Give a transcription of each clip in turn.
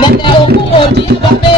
Nene okumodi babe.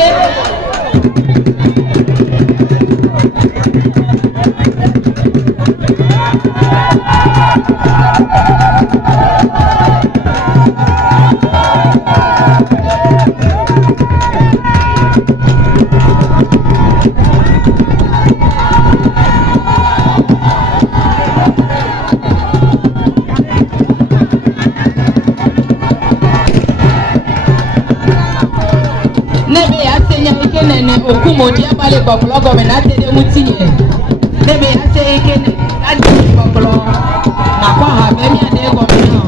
Nene okumodi abale koklo gomena tede mutinye nebe ase ikene adi koklo na kwa ha be mi ade gomena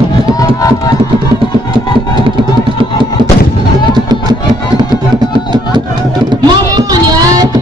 momo ni ami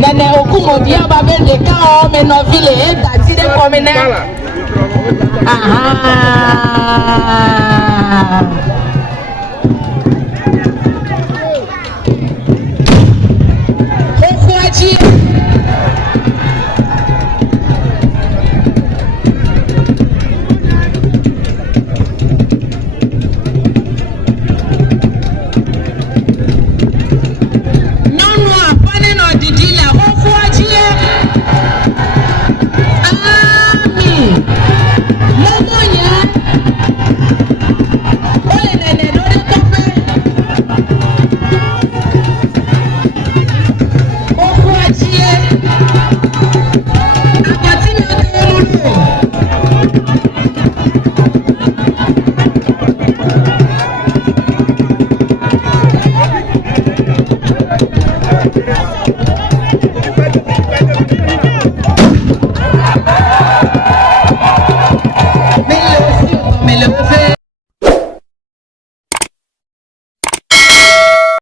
Nene okumodi ababe de ka o me no vile e dati de komene aha